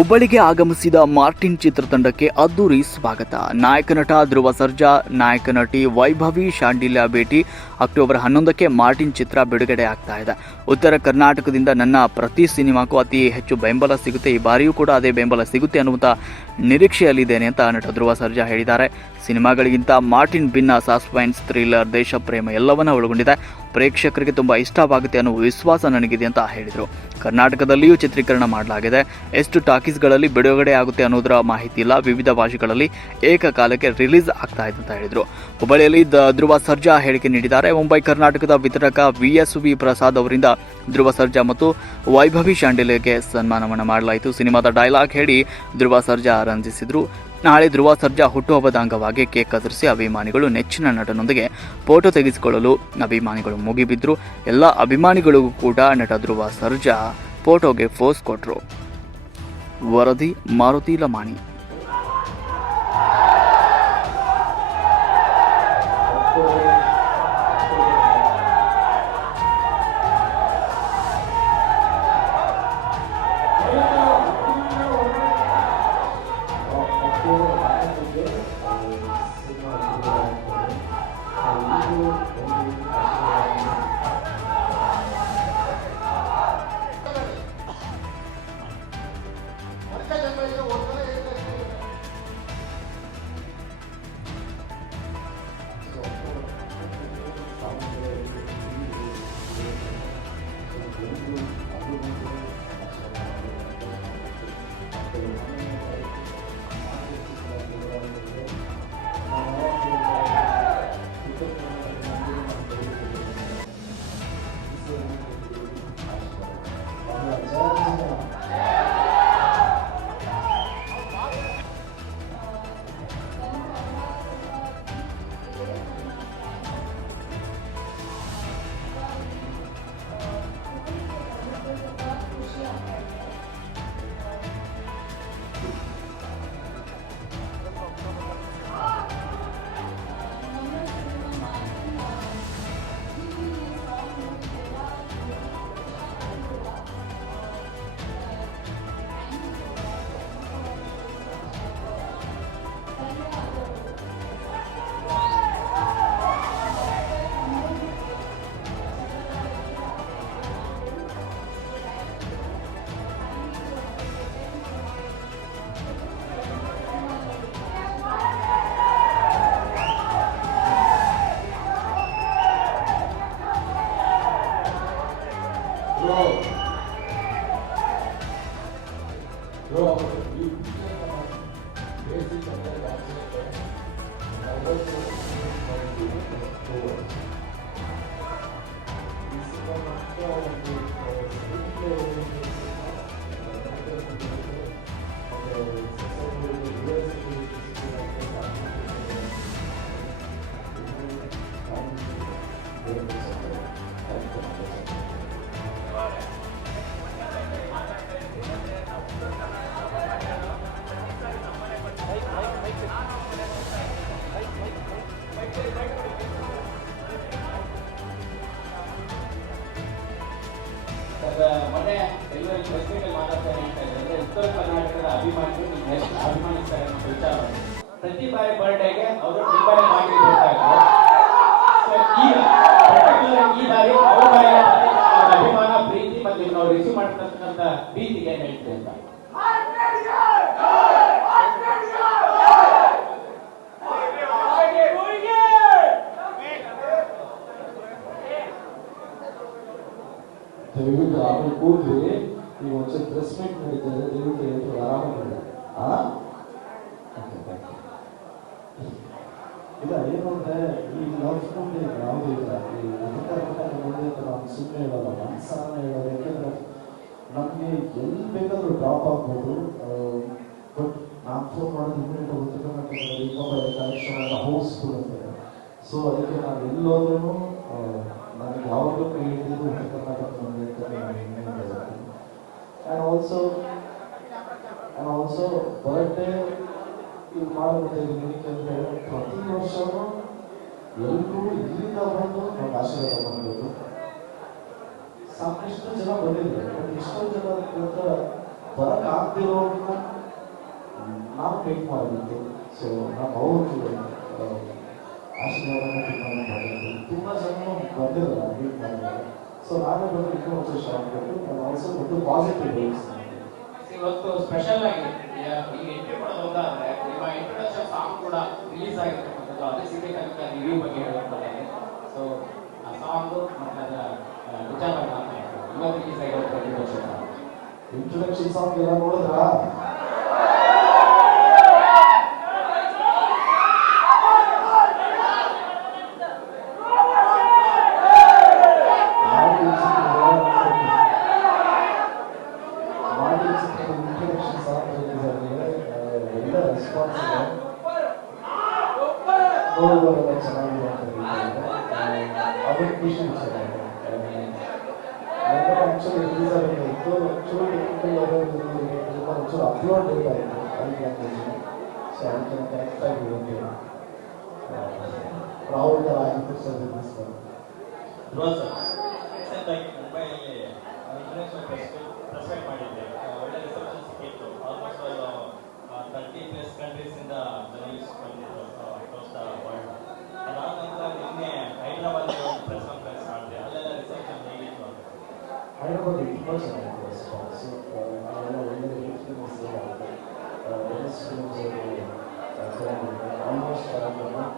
ಹುಬ್ಬಳ್ಳಿಗೆ ಆಗಮಿಸಿದ ಮಾರ್ಟಿನ್ ಚಿತ್ರತಂಡಕ್ಕೆ ಅದ್ದೂರಿ ಸ್ವಾಗತ. ನಾಯಕ ನಟ ಧ್ರುವ ಸರ್ಜಾ, ನಾಯಕ ನಟಿ ವೈಭವಿ ಶಾಂಡಿಲ್ಯ ಭೇಟಿ ಅಕ್ಟೋಬರ್ ಹನ್ನೊಂದಕ್ಕೆ ಮಾರ್ಟಿನ್ ಚಿತ್ರ ಬಿಡುಗಡೆ ಆಗ್ತಾ ಇದೆ. ಉತ್ತರ ಕರ್ನಾಟಕದಿಂದ ನನ್ನ ಪ್ರತಿ ಸಿನಿಮಾಕ್ಕೂ ಅತಿ ಹೆಚ್ಚು ಬೆಂಬಲ ಸಿಗುತ್ತೆ. ಈ ಬಾರಿಯೂ ಕೂಡ ಅದೇ ಬೆಂಬಲ ಸಿಗುತ್ತೆ ಅನ್ನುವಂಥ ನಿರೀಕ್ಷೆಯಲ್ಲಿದ್ದೇನೆ ಅಂತ ನಟ ಧ್ರುವ ಸರ್ಜಾ ಹೇಳಿದ್ದಾರೆ. ಸಿನಿಮಾಗಳಿಗಿಂತ ಮಾರ್ಟಿನ್ ಭಿನ್ನ ಸಸ್ಪೆನ್ಸ್, ಥ್ರಿಲ್ಲರ್ ದೇಶ ಪ್ರೇಮ ಎಲ್ಲವನ್ನ ಒಳಗೊಂಡಿದೆ. ಪ್ರೇಕ್ಷಕರಿಗೆ ತುಂಬ ಇಷ್ಟವಾಗುತ್ತೆ ಅನ್ನೋ ವಿಶ್ವಾಸ ನನಗಿದೆ ಅಂತ ಹೇಳಿದರು. ಕರ್ನಾಟಕದಲ್ಲಿಯೂ ಚಿತ್ರೀಕರಣ ಮಾಡಲಾಗಿದೆ. ಎಷ್ಟು ಟಾಕೀಸ್ಗಳಲ್ಲಿ ಬಿಡುಗಡೆ ಆಗುತ್ತೆ ಅನ್ನೋದರ ಮಾಹಿತಿ ಇಲ್ಲ. ವಿವಿಧ ಭಾಷೆಗಳಲ್ಲಿ ಏಕಕಾಲಕ್ಕೆ ರಿಲೀಸ್ ಆಗ್ತಾ ಇದೆ ಅಂತ ಹೇಳಿದರು. ಹುಬ್ಬಳ್ಳಿಯಲ್ಲಿ ಧ್ರುವ ಸರ್ಜಾ ಹೇಳಿಕೆ ನೀಡಿದ್ದಾರೆ. ಮುಂಬೈ ಕರ್ನಾಟಕದ ವಿತರಕ ವಿ ಎಸ್ ವಿ ಪ್ರಸಾದ್ ಅವರಿಂದ ಧ್ರುವ ಸರ್ಜಾ ಮತ್ತು ವೈಭವಿ ಶಾಂಡಿಲೆಗೆ ಸನ್ಮಾನವನ್ನು ಮಾಡಲಾಯಿತು. ಸಿನಿಮಾದ ಡೈಲಾಗ್ ಹೇಳಿ ಧ್ರುವ ಸರ್ಜಾ ರಂಜಿಸಿದ್ರು. ನಾಳೆ ಧ್ರುವ ಸರ್ಜಾ ಹುಟ್ಟುಹಬ್ಬದ ಅಂಗವಾಗಿ ಕೇಕ್ ಕತ್ತರಿಸಿ ಅಭಿಮಾನಿಗಳು ನೆಚ್ಚಿನ ನಟನೊಂದಿಗೆ ಫೋಟೋ ತೆಗೆಸಿಕೊಳ್ಳಲು ಅಭಿಮಾನಿಗಳು ಮುಗಿಬಿದ್ರು. ಎಲ್ಲ ಅಭಿಮಾನಿಗಳಿಗೂ ಕೂಡ ನಟ ಧ್ರುವ ಸರ್ಜಾ ಫೋಟೋಗೆ ಫೋಸ್ ಕೊಟ್ಟರು ವರದಿ Maruti Lamani. by bird again. How the 3 by ಈ ಲವ್ಸ್ಕೊಂಡು ಯಾವುದೂ ಇಲ್ಲ ಈ ಉತ್ತರ ಮುಂದೆ ಅಂತ ನಾವು ಸುಮ್ಮನೆ ಹೇಳೋಲ್ಲ ಮನಸ್ಸಾನ ಹೇಳೋದು ಯಾಕೆಂದ್ರೆ ನಮಗೆ ಎಲ್ಲಿ ಬೇಕಾದರೂ ಡ್ರಾಪ್ ಆಗ್ಬೋದು ಬಟ್ ನಾನು ಫೋನ್ ಮಾಡೋದು ಇಮಿಡಿಯೇಟ್ ಉತ್ತರ ಕರ್ನಾಟಕದಲ್ಲಿ ಇನ್ನೊಬ್ಬ ಕನೆಕ್ಷನ್ ಅಂತ ಹೋಗಿಸ್ಬೋದು ಅಂತ ಸೊ ಅದಕ್ಕೆ ನಾನು ಎಲ್ಲೋದ್ರೂ ನನಗೆ ಯಾವಾಗಲೂ ಕೈ ಹಿಡಿದು ಉತ್ತರ ಕರ್ನಾಟಕ ಬಂದೆ ಅಂತ ನಾನು ಹೆಮ್ಮೆ ಹೇಳ್ತೀನಿ and also and also birthday ಇದು ಮಾಡೋದು ಏನಕ್ಕೆ ಪ್ರತಿ ವರ್ಷವೂ ಎಲ್ಲರೂ ಇಲ್ಲಿಂದ ಬಂದು ನಮ್ಗೆ ಆಶೀರ್ವಾದ ಮಾಡಬೇಕು ಸಾಕಷ್ಟು ಜನ ಬಂದಿದ್ದಾರೆ ಬಟ್ ಜನ ಹತ್ರ ಬರಕ್ ಆಗ್ತಿರೋರ್ನ ನಾವು ವೇಟ್ ಮಾಡಬೇಕು ಸೊ ನಾವು ಅವ್ರಿಗೆ ಆಶೀರ್ವಾದ ತುಂಬ ಜನ ಬಂದಿರಲ್ಲ ವೇಟ್ ಮಾಡಿದ್ದಾರೆ ಸೊ ನಾನೇ ಬಂದು ಒಂದು ಶಾಕ್ ಕೊಟ್ಟು ನಾನು ಆಲ್ಸೋ ಒಂದು ಪಾಸಿಟಿವ್ ವೇವ್ಸ್ ಇವತ್ತು ಸ್ಪೆಷಲ್ ಆಗಿ ಈ ಎಂಟ್ರಿ ಮಾಡೋದು ಅಂದ್ರೆ ನಿಮ್ಮ ಇಂಟ್ರೊಡಕ್ಷನ್ ಸಾಂಗ್ ಕೂಡ ರಿಲೀಸ್ ಆಗಿರ್ತಕ್ಕಂಥದ್ದು ಅದೇ ಸಿಟಿ ತನಕ ರಿವ್ಯೂ ಬಗ್ಗೆ ಹೇಳೋದಾದ್ರೆ ಸೊ ಆ ಸಾಂಗು ಮತ್ತೆ ಅದರ ಆ, ವಿಚಾರಗಳನ್ನ ಮಾತಾಡ್ತೀವಿ. ಇವತ್ತು ರಿಲೀಸ್ ಆಗಿರೋ introduction song all over the surrounding of the region. Uh, other patients are there. Number actually these are like so actually people over the region also upload data in the application. So I can clarify you okay. Proud that I am to serve in this one. Sir, like Mumbai, international festival.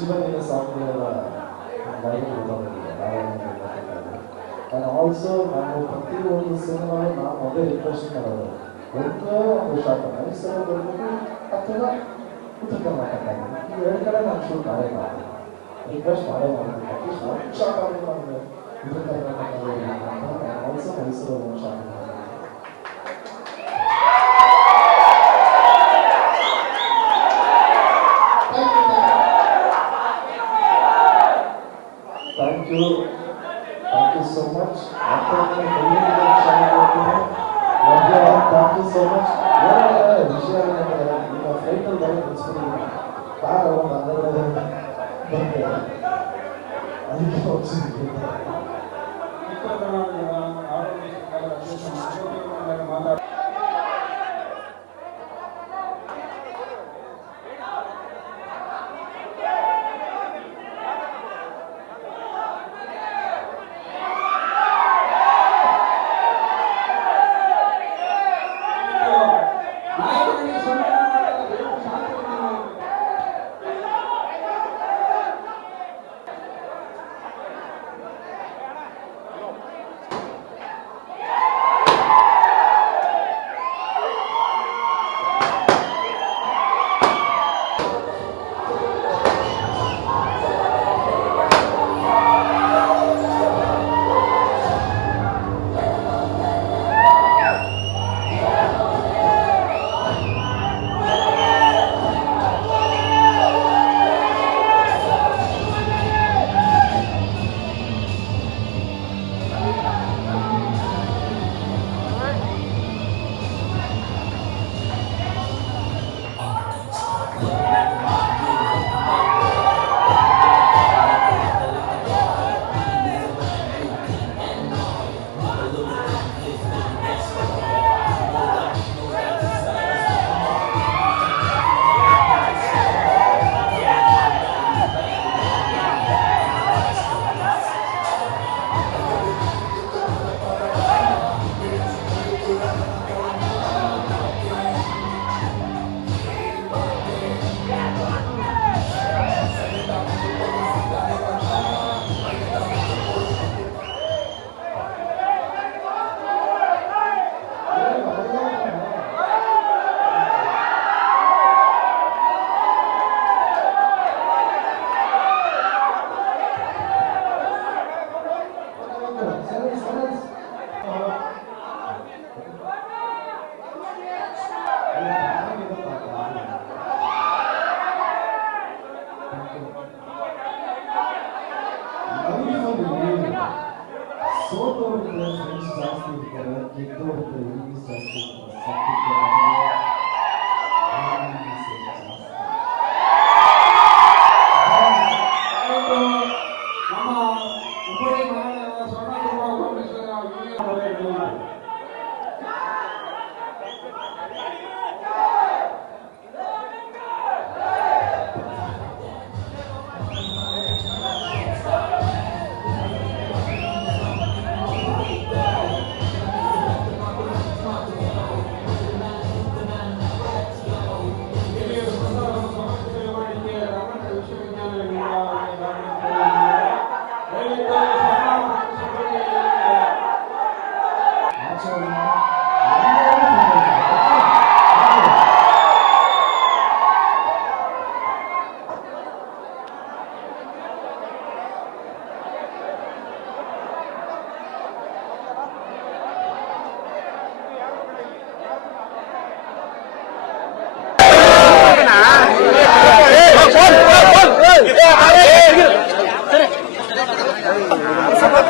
But ಜೀವನಿನ ಸಾಂಗ್ಗಳೆಲ್ಲ ಗಾಯಕ ಗೊತ್ತಾಗಿದೆ and also ನಾನು ಪ್ರತಿ ಒಂದು ಸಿನಿಮಾಲು ನಾನು ಅದೇ request ಮಾಡೋದು ಒಂದೇ ಒಂದು ಶಾಟ್ ಮೈಸೂರು ಬರಬೇಕು ಅಥವಾ ಉತ್ತರ ಕರ್ನಾಟಕ ಈ ಎರಡು ಕಡೆ ನಾನು ಶೂಟ್ ಮಾಡೇ ಮಾಡ್ತೀನಿ ರಿಕ್ವೆಸ್ಟ್ ಮಾಡೇ ಮಾಡ್ತೀನಿ ಅಟ್ಲೀಸ್ಟ್ ಒಂದು ಶಾಟ್ ಆದರೂ ನನಗೆ ಉತ್ತರ ಕರ್ನಾಟಕದಲ್ಲಿ ಆಲ್ಸೋ ಮೈಸೂರು ಒಂದು shot 그런데 우리 필요 없으니 그렇다. Sacrifice, Victor, Sacrifice, Sacrifice, Thank you.